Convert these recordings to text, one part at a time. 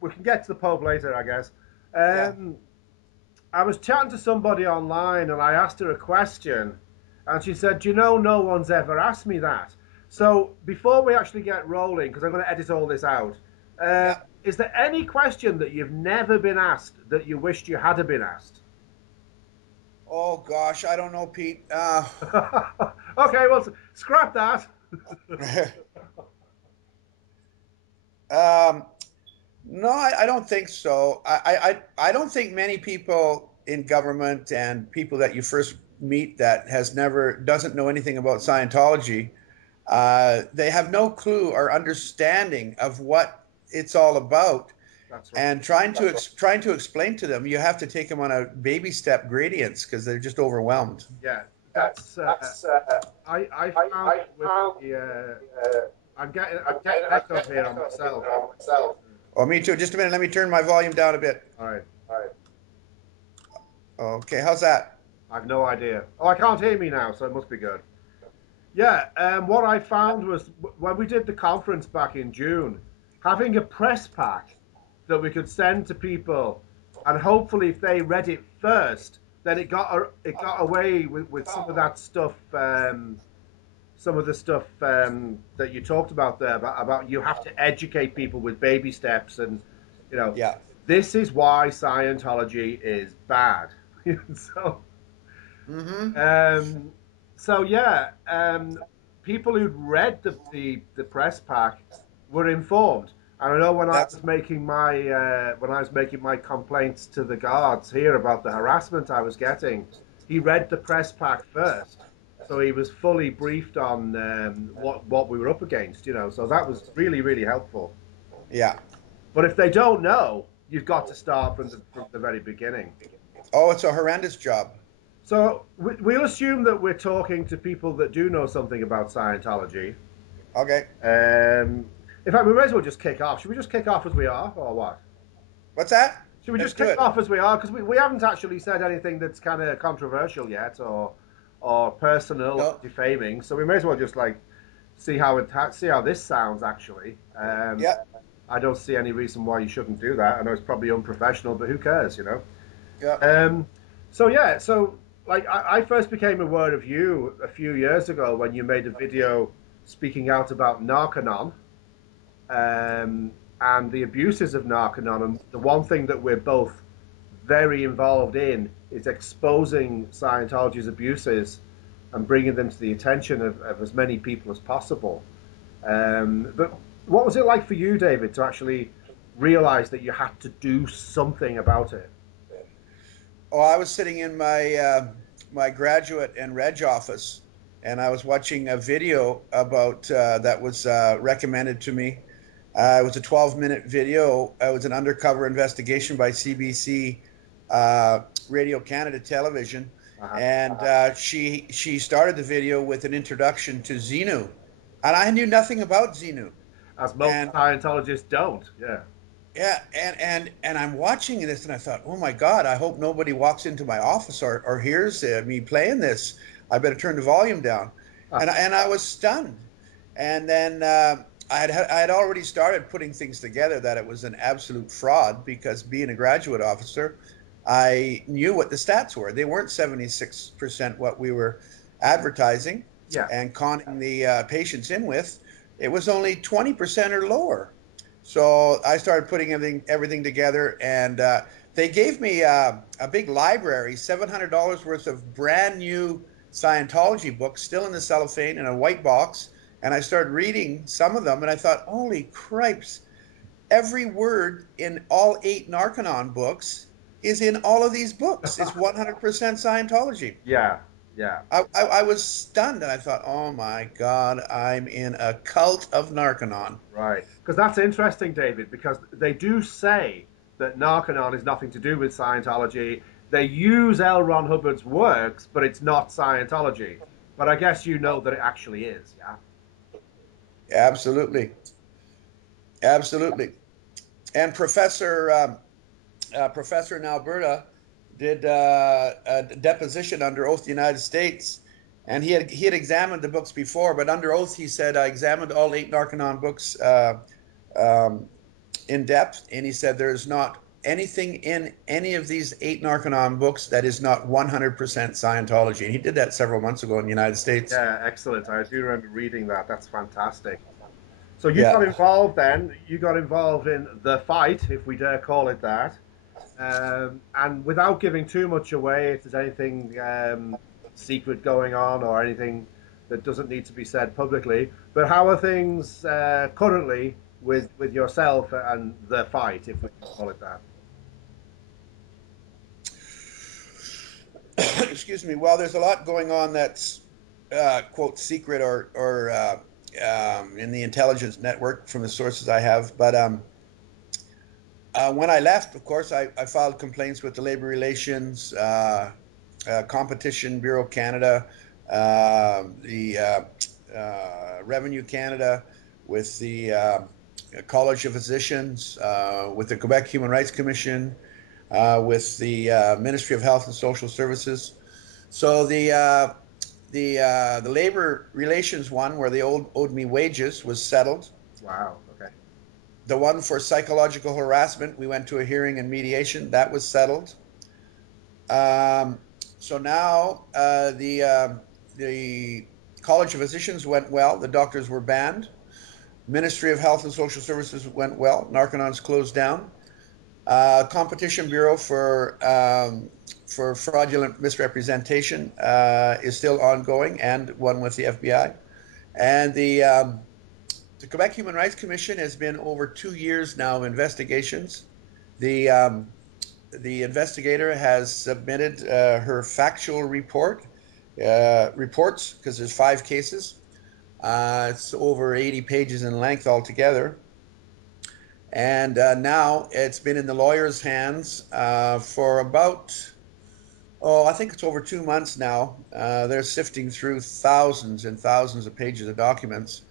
we can get to the Pope later, I guess. Yeah. Um, I was chatting to somebody online and I asked her a question, and she said, "Do you know, no one's ever asked me that." So before we actually get rolling, because I'm going to edit all this out, uh, Yeah. is there any question that you've never been asked that you wished you had been asked? Oh gosh, I don't know, Pete. Okay, well, scrap that. um, no, I don't think so. I don't think many people in government and people that you first meet that has never doesn't know anything about Scientology, they have no clue or understanding of what it's all about. That's right. And trying to explain to them, you have to take them on a baby step gradients because they're just overwhelmed. Yeah, that's. I found with the. I'm getting echo here on myself. Oh, me too. Just a minute. Let me turn my volume down a bit. All right. Okay, how's that? I've no idea. Oh, I can't hear me now, so it must be good. Yeah, what I found was when we did the conference back in June, having a press pack that we could send to people, and hopefully if they read it first, then it got away with some of that stuff, some of the stuff that you talked about there about you have to educate people with baby steps, and you know Yeah. this is why Scientology is bad. so Mm-hmm. um, so yeah, people who'd read the press pack were informed. And I know That's when I was making my complaints to the guards here about the harassment I was getting, he read the press pack first, so he was fully briefed on what we were up against. So that was really really helpful. yeah. But if they don't know, you've got to start from the very beginning. Oh, it's a horrendous job. So we'll assume that we're talking to people that do know something about Scientology. Okay. Um, in fact, we may as well just kick off. Should we just kick off as we are, or what? What's that? Should we Let's just do kick it. off as we are? Because we haven't actually said anything that's kind of controversial yet, or personal or No. defaming. So we may as well just like see how this sounds actually. Yeah. I don't see any reason why you shouldn't do that. I know it's probably unprofessional, but who cares? Yeah. Um, so like I first became aware of you a few years ago when you made a video speaking out about Narconon, um, and the abuses of Narconon. And the one thing that we're both very involved in is exposing Scientology's abuses and bringing them to the attention of as many people as possible. But what was it like for you, David, to actually realize that you had to do something about it? Oh, I was sitting in my graduate and reg office, and I was watching a video about that was recommended to me. It was a 12-minute video. It was an undercover investigation by CBC Radio Canada Television, Uh-huh. and she started the video with an introduction to Xenu, and I knew nothing about Xenu. As most And Scientologists don't. Yeah. yeah, and I'm watching this, and I thought, oh my God, I hope nobody walks into my office or hears me playing this. I better turn the volume down. And I was stunned. And then I had already started putting things together that it was an absolute fraud because being a graduate officer, I knew what the stats were. They weren't 76% what we were advertising Yeah. and conning the patients in with. It was only 20% or lower. So I started putting everything together, and they gave me a big library, $700 worth of brand new Scientology books, still in the cellophane in a white box. And I started reading some of them, and I thought, holy cripes, every word in all 8 Narconon books is in all of these books. It's 100% Scientology. Yeah. Yeah. I was stunned, and I thought, oh my God, I'm in a cult of Narconon. Right. Because that's interesting, David, because they do say that Narconon is nothing to do with Scientology. They use L. Ron Hubbard's works, but it's not Scientology. But I guess you know that it actually is, yeah? Absolutely. Absolutely. And professor in Alberta did a deposition under oath in the United States, and he had examined the books before, but under oath he said I examined all 8 Narconon books in depth, and he said there's not anything in any of these 8 Narconon books that is not 100% Scientology. And he did that several months ago in the United States. Yeah, excellent. I do remember reading that. That's fantastic. So you got Yeah. involved then. You got involved in the fight, if we dare call it that. And without giving too much away, if there's anything secret going on or anything that doesn't need to be said publicly, but how are things currently with yourself and the fight, if we can call it that? Excuse me. Well, there's a lot going on that's quote secret or in the intelligence network from the sources I have. But when I left, of course, I filed complaints with the Labor Relations, Competition Bureau Canada, the Revenue Canada, with the College of Physicians, with the Quebec Human Rights Commission, with the Ministry of Health and Social Services. So the Labor Relations one, where they owed me wages, was settled. Wow. Okay. The one for psychological harassment, we went to a hearing and mediation. That was settled. So now the College of Physicians went well. The doctors were banned. Ministry of Health and Social Services went well. Narconon's closed down. Competition Bureau for fraudulent misrepresentation is still ongoing, and one with the FBI. And the Quebec Human Rights Commission has been over 2 years now of investigations. The investigator has submitted her factual reports, because there's 5 cases. It's over 80 pages in length altogether. And now it's been in the lawyer's hands for about, I think it's over 2 months now. They're sifting through thousands and thousands of pages of documents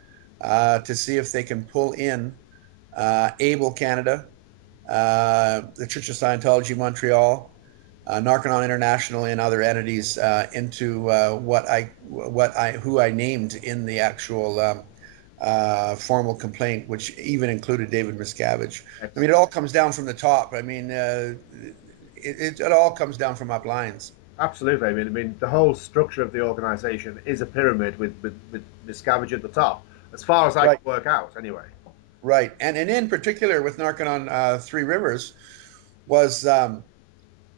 to see if they can pull in ABLE Canada, the Church of Scientology Montreal, Narconon International, and other entities into who I named in the actual formal complaint, which even included David Miscavige. I mean, it all comes down from the top. I mean, it all comes down from up lines. Absolutely. I mean, the whole structure of the organization is a pyramid with Miscavige at the top, as far as I can work out, anyway. Right, and in particular with Narconon Three Rivers was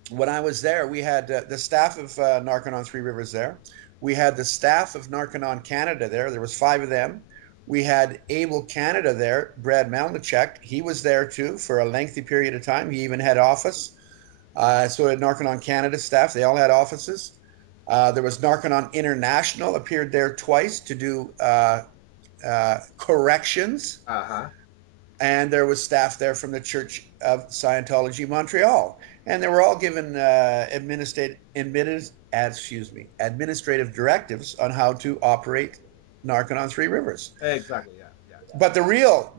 when I was there, we had the staff of Narconon Three Rivers there. We had the staff of Narconon Canada there. There was 5 of them. We had ABLE Canada there. Brad Melnichuk, he was there too for a lengthy period of time. He even had office. So did Narconon Canada staff. They all had offices. There was Narconon International, appeared there twice to do corrections. And there was staff there from the Church of Scientology Montreal. And they were all given administrative directives on how to operate Narconon Three Rivers. Exactly, yeah. But the real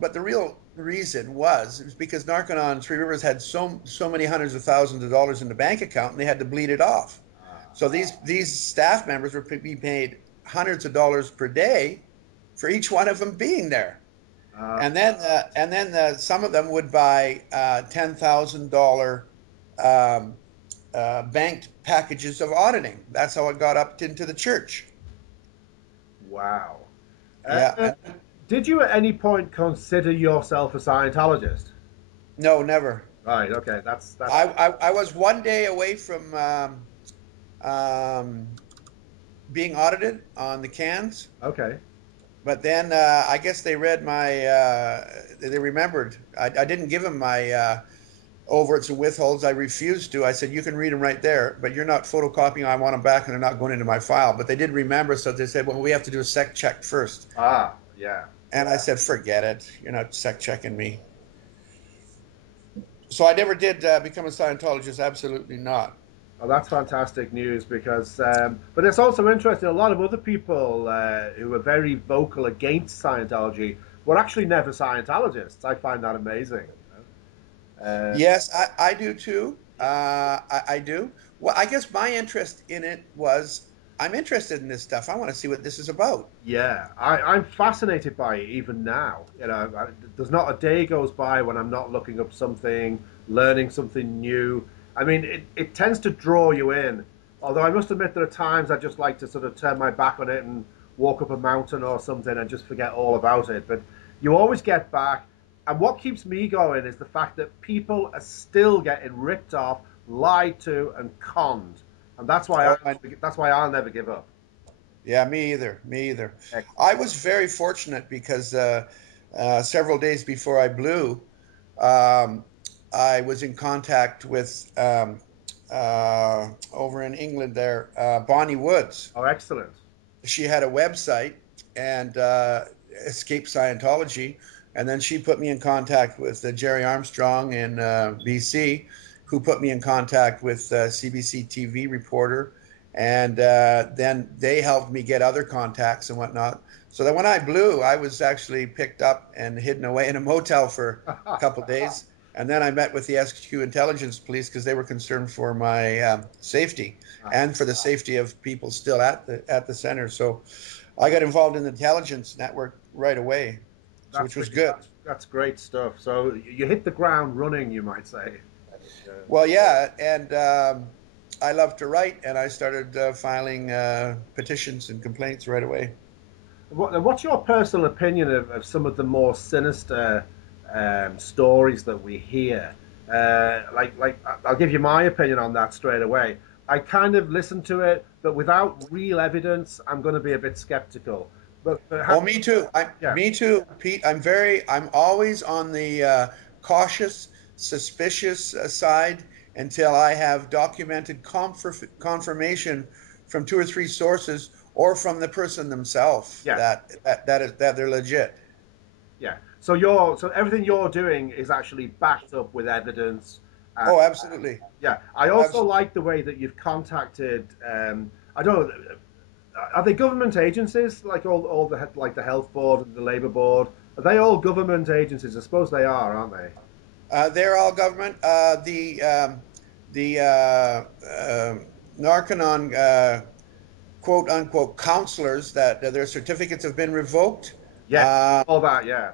reason was because Narconon Three Rivers had so many hundreds of thousands of dollars in the bank account, and they had to bleed it off. So these staff members were being paid hundreds of dollars per day for each one of them being there. And then some of them would buy $10,000 banked packages of auditing. That's how it got up into the church. Wow. Yeah. Did you at any point consider yourself a Scientologist? No, never. Right. Okay. That's. I was one day away from being audited on the cans. Okay. But then I guess they read they remembered. I didn't give them my overts and withholds. I refused to. I said, you can read them right there, but you're not photocopying. I want them back, and they're not going into my file. But they did remember, so they said, well, we have to do a sec check first. Yeah. And I said, forget it. You're not sec checking me. So I never did become a Scientologist. Absolutely not. Well, that's fantastic news because, but it's also interesting. A lot of other people who are very vocal against Scientology were actually never Scientologists. I find that amazing. Yes, I do too. I do. Well, I guess my interest in it was I'm interested in this stuff. I want to see what this is about. Yeah, I'm fascinated by it even now. There's not a day goes by when I'm not looking up something, learning something new. I mean, it tends to draw you in. Although I must admit there are times I just like to sort of turn my back on it and walk up a mountain or something and just forget all about it. But you always get back. And what keeps me going is the fact that people are still getting ripped off, lied to, and conned. And Oh, that's why I'll never give up. yeah, me either. Me either. Excellent. I was very fortunate because several days before I blew, um, I was in contact with over in England there, Bonnie Woods. Oh, excellent. She had a website and Escape Scientology, and then she put me in contact with Jerry Armstrong in BC, who put me in contact with CBC TV reporter, and then they helped me get other contacts and whatnot. So that when I blew, I was actually picked up and hidden away in a motel for a couple of days. And then I met with the SQ Intelligence Police because they were concerned for my safety and for the safety of people still at the center. So I got involved in the intelligence network right away, so, which was good. That's great stuff. So you hit the ground running, you might say. Well, yeah, and I love to write, and I started filing petitions and complaints right away. What's your personal opinion of some of the more sinister stories that we hear? I'll give you my opinion on that straight away. I kind of listen to it, but without real evidence, I'm going to be a bit skeptical. Oh, me too. Yeah, Me too, Pete. I'm always on the cautious, suspicious side until I have documented confirmation from two or three sources or from the person themselves yeah, that they're legit. yeah. So everything you're doing is actually backed up with evidence. Oh, absolutely. Yeah, I Oh, also absolutely. like the way that you've contacted. I don't know. Are they government agencies like all like the health board and the labor board? Are they all government agencies? I suppose they are, aren't they? They're all government. The Narcanon quote unquote counselors that their certificates have been revoked. Yeah, Uh, all that. Yeah,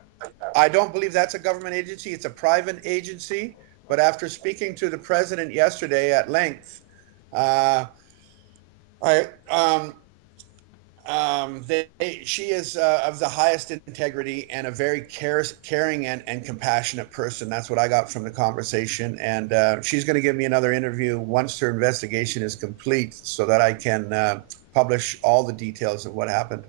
I don't believe that's a government agency. It's a private agency. But after speaking to the president yesterday at length, uh, I she is of the highest integrity and a very caring and compassionate person. That's what I got from the conversation. And she's going to give me another interview once her investigation is complete so that I can publish all the details of what happened.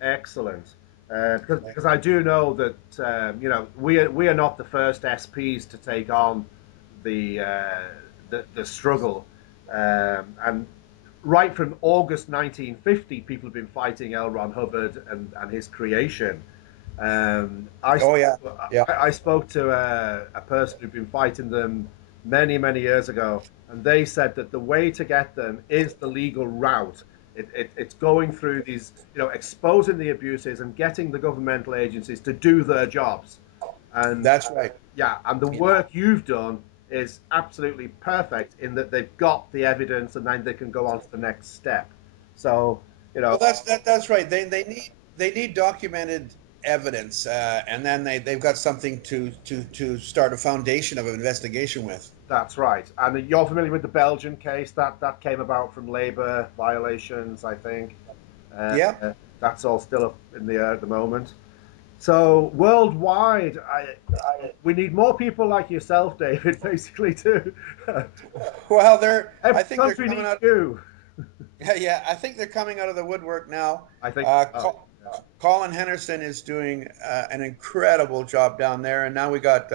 excellent. Because I do know that we are not the first SPs to take on the the struggle, and right from August 1950, people have been fighting L. Ron Hubbard and his creation. Oh, yeah. Yeah. I spoke to a person who'd been fighting them many years ago, and they said that the way to get them is the legal route. It's going through these, exposing the abuses and getting the governmental agencies to do their jobs. And That's right. yeah, and the work you've done is absolutely perfect in that they've got the evidence and then they can go on to the next step. So, Well, that's right. They need documented evidence, and then they've got something to start a foundation of an investigation with. that's right. And you're familiar with the Belgian case that came about from labor violations, I think. Yeah. That's all still up in the air at the moment. So worldwide, we need more people like yourself, David, basically, to Well, I every think they're country coming needs out. you. Yeah, I think they're coming out of the woodwork now. I think. Colin Henderson is doing an incredible job down there, and now we got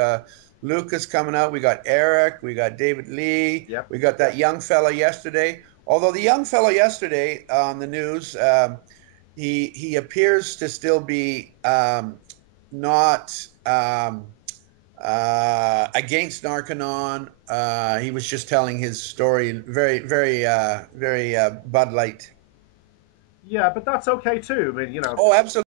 Lucas coming out. We got Eric. We got David Lee. Yep. We got that young fella yesterday. Although the young fella yesterday on the news, he appears to still be not against Narcanon. He was just telling his story, very Bud Light. Yeah, but that's okay too. I mean, Oh, absolutely.